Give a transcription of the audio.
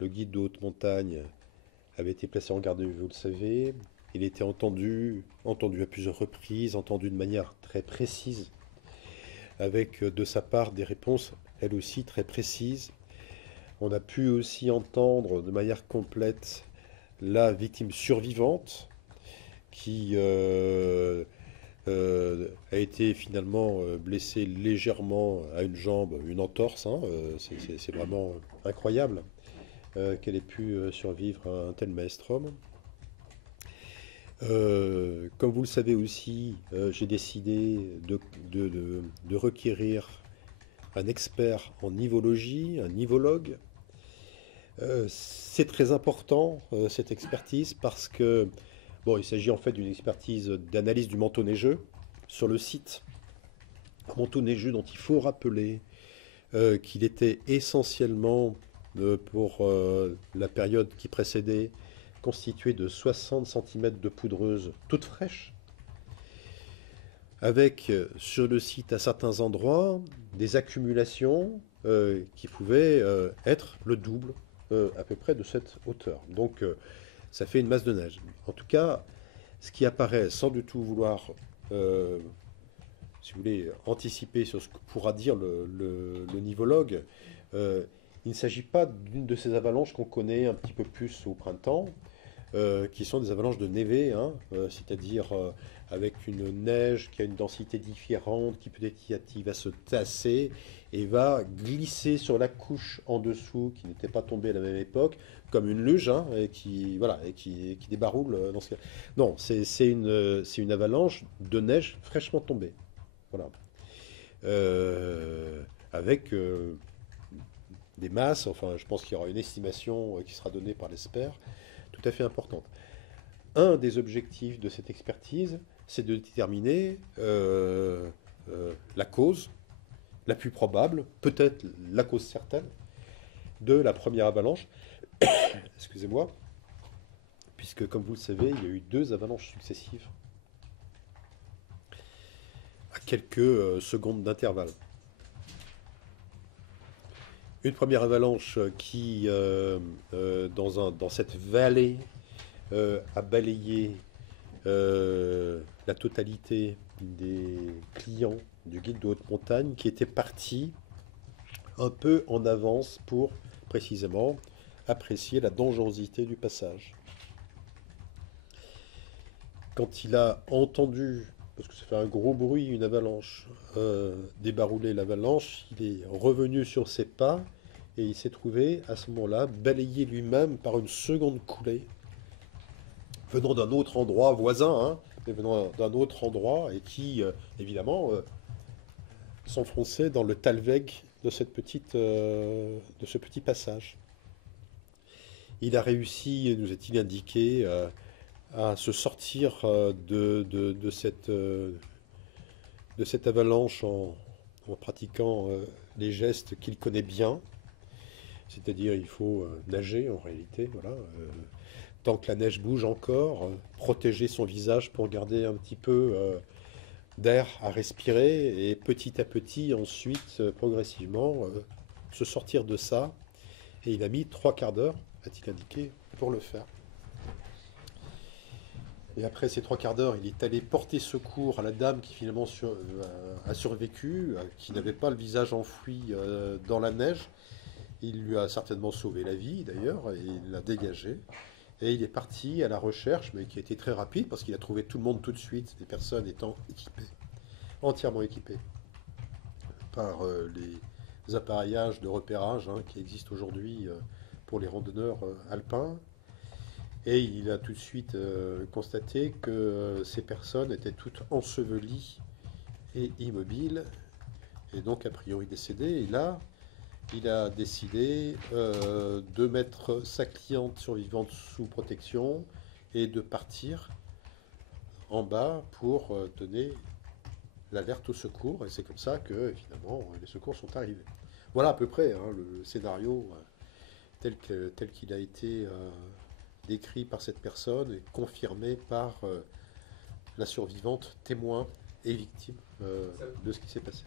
le guide de haute montagne, avait été placé en garde à vue, vous le savez. Il était entendu à plusieurs reprises, entendu de manière très précise, avec de sa part des réponses, elles aussi très précises. On a pu aussi entendre de manière complète la victime survivante qui a été finalement blessée légèrement à une jambe, une entorse, hein, c'est vraiment incroyable qu'elle ait pu survivre à un tel maelstrom. Comme vous le savez aussi, j'ai décidé de requérir un expert en nivologie, un nivologue. C'est très important cette expertise parce que bon, il s'agit en fait d'une expertise d'analyse du manteau neigeux sur le site. Un manteau neigeux dont il faut rappeler qu'il était essentiellement pour la période qui précédait constitué de 60 centimètres de poudreuse toute fraîche, avec sur le site à certains endroits des accumulations qui pouvaient être le double à peu près de cette hauteur. Donc ça fait une masse de neige. En tout cas, ce qui apparaît sans du tout vouloir, si vous voulez, anticiper sur ce que pourra dire le nivologue, il ne s'agit pas d'une de ces avalanches qu'on connaît un petit peu plus au printemps, qui sont des avalanches de névé, hein, c'est-à-dire avec une neige qui a une densité différente, qui petit à petit va se tasser et va glisser sur la couche en dessous qui n'était pas tombée à la même époque, comme une luge, hein, et qui, voilà, et qui débaroule dans ce cas. Non, c'est une avalanche de neige fraîchement tombée. Voilà. Avec des masses, enfin, je pense qu'il y aura une estimation qui sera donnée par l'expert, tout à fait importante. Un des objectifs de cette expertise, c'est de déterminer la cause la plus probable, peut-être la cause certaine, de la première avalanche. Excusez-moi, puisque comme vous le savez, il y a eu deux avalanches successives à quelques secondes d'intervalle. Une première avalanche qui, dans cette vallée, a balayé la totalité des clients du guide de haute montagne qui étaient partis un peu en avance pour précisément apprécier la dangerosité du passage. Quand il a entendu, parce que ça fait un gros bruit, une avalanche, débarrouler l'avalanche, il est revenu sur ses pas et il s'est trouvé à ce moment-là balayé lui-même par une seconde coulée venant d'un autre endroit voisin, hein, mais venant d'un autre endroit et qui, évidemment, s'enfonçait dans le talweg de de ce petit passage. Il a réussi, nous est-il indiqué, à se sortir de cette avalanche en pratiquant les gestes qu'il connaît bien, c'est-à-dire il faut nager en réalité, voilà, tant que la neige bouge encore, protéger son visage pour garder un petit peu d'air à respirer et petit à petit ensuite progressivement se sortir de ça. Et il a mis 3 quarts d'heure, a-t-il indiqué, pour le faire. Et après ces 3 quarts d'heure, il est allé porter secours à la dame qui finalement a survécu, qui n'avait pas le visage enfoui dans la neige. Il lui a certainement sauvé la vie d'ailleurs, et il l'a dégagé. Et il est parti à la recherche, mais qui a été très rapide parce qu'il a trouvé tout le monde tout de suite, des personnes étant équipées, entièrement équipées par les appareillages de repérage hein, qui existent aujourd'hui pour les randonneurs alpins. Et il a tout de suite constaté que ces personnes étaient toutes ensevelies et immobiles, et donc a priori décédées. Et là, il a décidé de mettre sa cliente survivante sous protection et de partir en bas pour donner l'alerte au secours. Et c'est comme ça que finalement les secours sont arrivés. Voilà à peu près hein, le scénario tel qu'il a été décrit par cette personne et confirmé par la survivante témoin et victime de ce qui s'est passé.